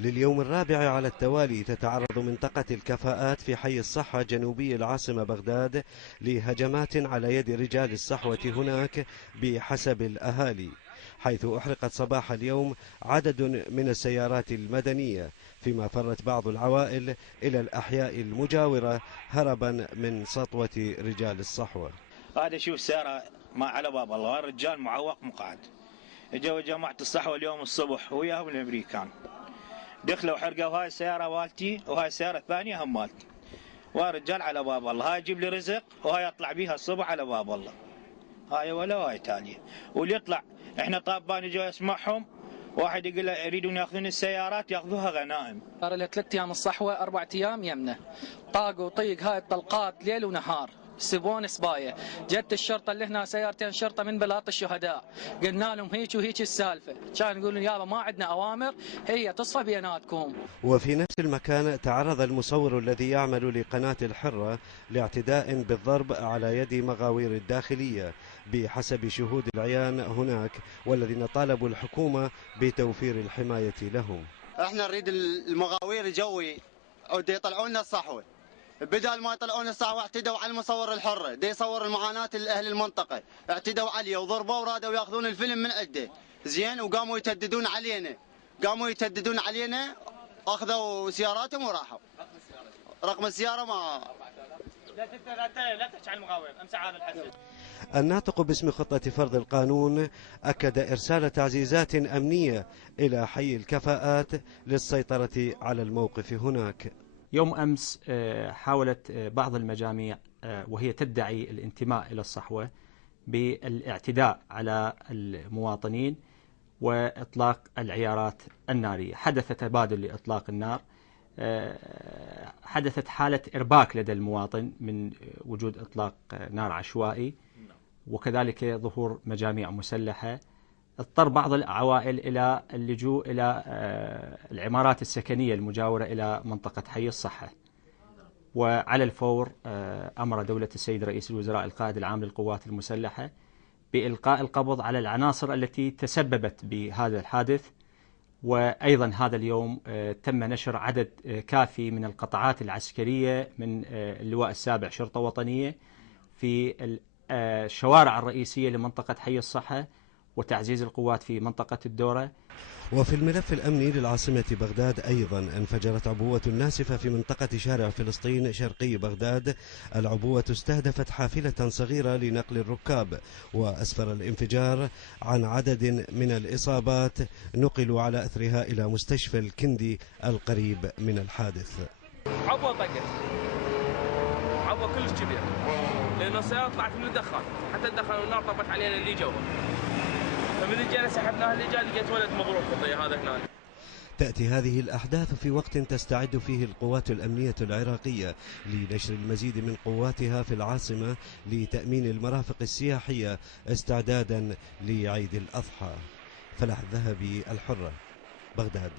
لليوم الرابع على التوالي تتعرض منطقة الكفاءات في حي الصحة جنوبي العاصمة بغداد لهجمات على يد رجال الصحوة هناك بحسب الأهالي، حيث أحرقت صباح اليوم عدد من السيارات المدنية، فيما فرت بعض العوائل إلى الأحياء المجاورة هربا من سطوة رجال الصحوة. هذا شوف سيارة ما على باب الله، الرجال معوق مقعد. اجوا جماعة الصحوة اليوم الصبح وياهم الامريكان، دخلوا حرقوا هاي السيارة مالتي وهاي السيارة الثانية هم مالتي، والرجال على باب الله، هاي يجيب لي رزق وهاي يطلع بيها الصبح على باب الله، هاي ولا هاي تالية. واللي يطلع احنا طابان يجوا يسمعهم، واحد يقول له يريدون ياخذون السيارات ياخذوها غنائم. صار له 3 ايام الصحوة 4 ايام يمنه، طاق وطيق هاي الطلقات ليل ونهار، سبون سبايه. جت الشرطه اللي هنا سيارتين شرطه من بلاط الشهداء، قلنا لهم هيك وهيك السالفه، كان يقولون يابا ما عندنا اوامر، هي تصفى بيناتكم. وفي نفس المكان تعرض المصور الذي يعمل لقناة الحرة لاعتداء بالضرب على يد مغاوير الداخلية بحسب شهود العيان هناك، والذين طالبوا الحكومة بتوفير الحماية لهم. احنا نريد المغاوير الجوي يطلعوا لنا الصحوه، بدل ما يطلعون الصحوه اعتدوا على المصور الحره، دي يصور المعاناه اهل المنطقه، اعتدوا عليه وضربوا ورادوا ياخذون الفيلم من عنده، زين، وقاموا يتهددون علينا، اخذوا سياراتهم وراحوا. رقم السياره ما لا تحكي عن المغاوير، امسح هذا الحسن. الناطق باسم خطة فرض القانون أكد إرسال تعزيزات أمنية إلى حي الكفاءات للسيطرة على الموقف هناك. يوم أمس حاولت بعض المجاميع وهي تدعي الانتماء إلى الصحوة بالاعتداء على المواطنين وإطلاق العيارات النارية. حدث تبادل لإطلاق النار، حدثت حالة إرباك لدى المواطن من وجود إطلاق نار عشوائي، وكذلك ظهور مجاميع مسلحة. اضطر بعض العوائل إلى اللجوء إلى العمارات السكنية المجاورة إلى منطقة حي الصحة، وعلى الفور أمر دولة السيد رئيس الوزراء القائد العام للقوات المسلحة بإلقاء القبض على العناصر التي تسببت بهذا الحادث. وأيضا هذا اليوم تم نشر عدد كافي من القطعات العسكرية من اللواء السابع شرطة وطنية في الشوارع الرئيسية لمنطقة حي الصحة، وتعزيز القوات في منطقة الدورة. وفي الملف الأمني للعاصمة بغداد أيضا انفجرت عبوة ناسفة في منطقة شارع فلسطين شرقي بغداد. العبوة استهدفت حافلة صغيرة لنقل الركاب، وأسفر الانفجار عن عدد من الإصابات نقلوا على أثرها إلى مستشفى الكندي القريب من الحادث. عبوة طقت، عبوة كلش كبير، لأن السيارة طلعت من الدخان، حتى الدخان والنار طبت علينا اللي جوا، فمن جينا سحبناها اللي جا لقيت ولد مضروب خطيه هذا هنا. تأتي هذه الأحداث في وقت تستعد فيه القوات الأمنية العراقية لنشر المزيد من قواتها في العاصمة لتأمين المرافق السياحية استعدادا لعيد الأضحى. فلاح الذهبي، الحرة، بغداد.